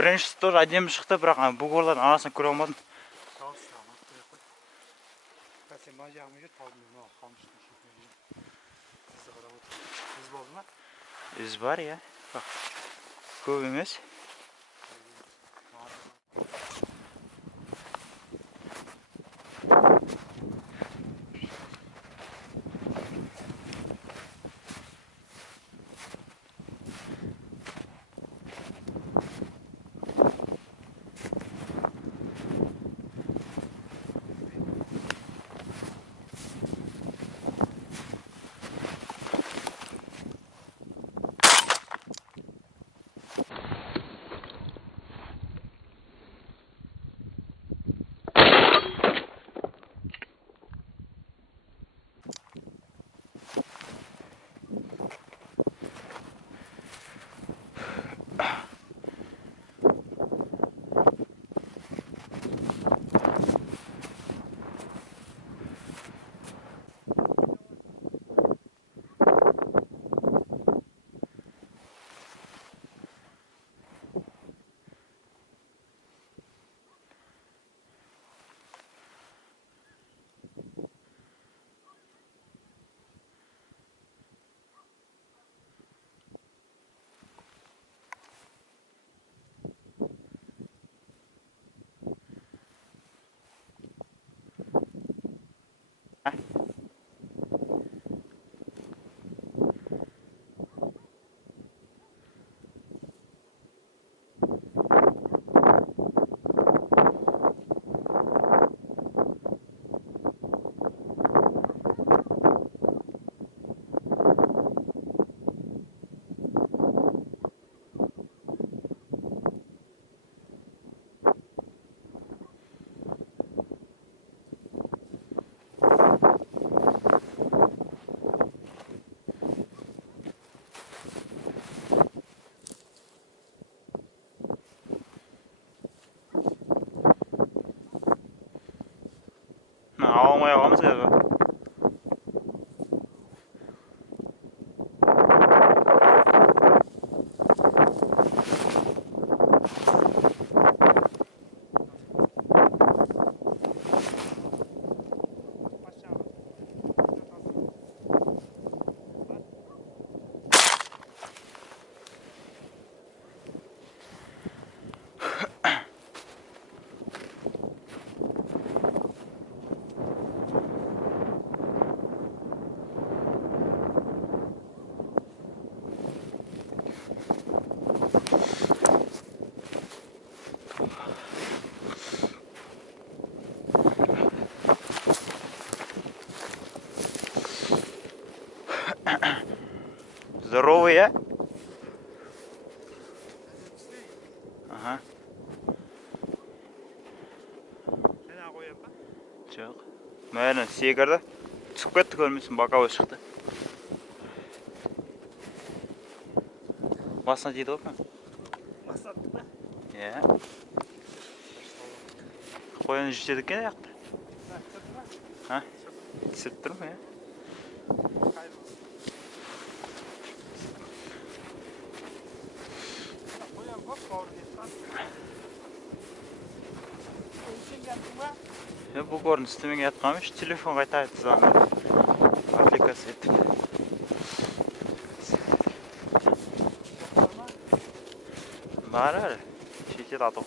Біріншісі тоже әдемі шықты, бірақ бугорлардың арасын көре алмадым. Із бар, иә. Көп емес. Алмай қаламыз қазір. Здоровый, а? Ага. Жоқ. Мәні секірді. Түсіп кетті, көрмейсің, боковой шықты. Басына тиді ғой. Басына тиді ба? Иә. Қояны жетеді екен аяқты. Ha? Түсіп тұр ма, иә? Bu görüntüsü ben yatmamış, telefon kayıt etti zaten. Aplikasyon ettik. Var öyle. Şirket adı var.